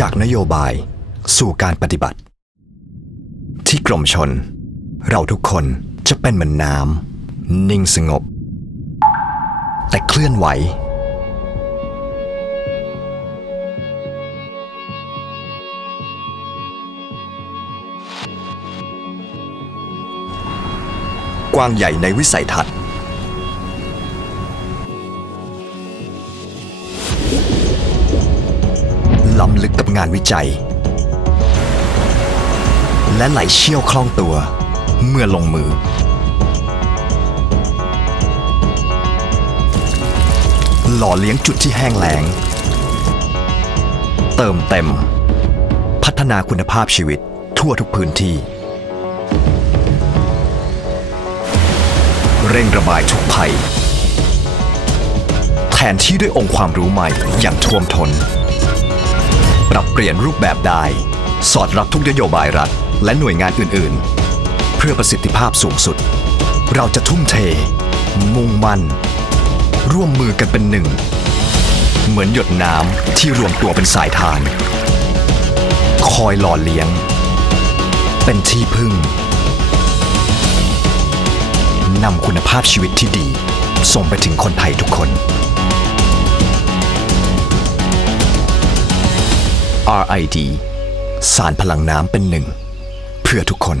จากนโยบายสู่การปฏิบัติ ที่กรมชน เราทุกคนจะเป็นเหมือนน้ำนิ่งสงบ แต่เคลื่อนไหว กว้างใหญ่ในวิสัยทัศน์ ล้ำลึกกับงานวิจัย และไหลเชี่ยวคล่องตัวเมื่อลงมือ หล่อเลี้ยงจุดที่แห้งแล้ง เติมเต็ม พัฒนาคุณภาพชีวิตทั่วทุกพื้นที่ เร่งระบายทุกภัยแทนที่ด้วยองค์ความรู้ใหม่อย่างท่วมทน ปรับเปลี่ยนรูปแบบได้ สอดรับทุกนโยบายรัฐ และหน่วยงานอื่น ๆ เพื่อประสิทธิภาพสูงสุด เราจะทุ่มเท มุ่งมั่น ร่วมมือกันเป็นหนึ่ง เหมือนหยดน้ำที่รวมตัวเป็นสายทาน คอยหล่อเลี้ยง เป็นที่พึ่งนำคุณภาพชีวิตที่ดี ส่งไปถึงคนไทยทุกคน RID สารพลังน้ำเป็นหนึ่ง เพื่อทุกคน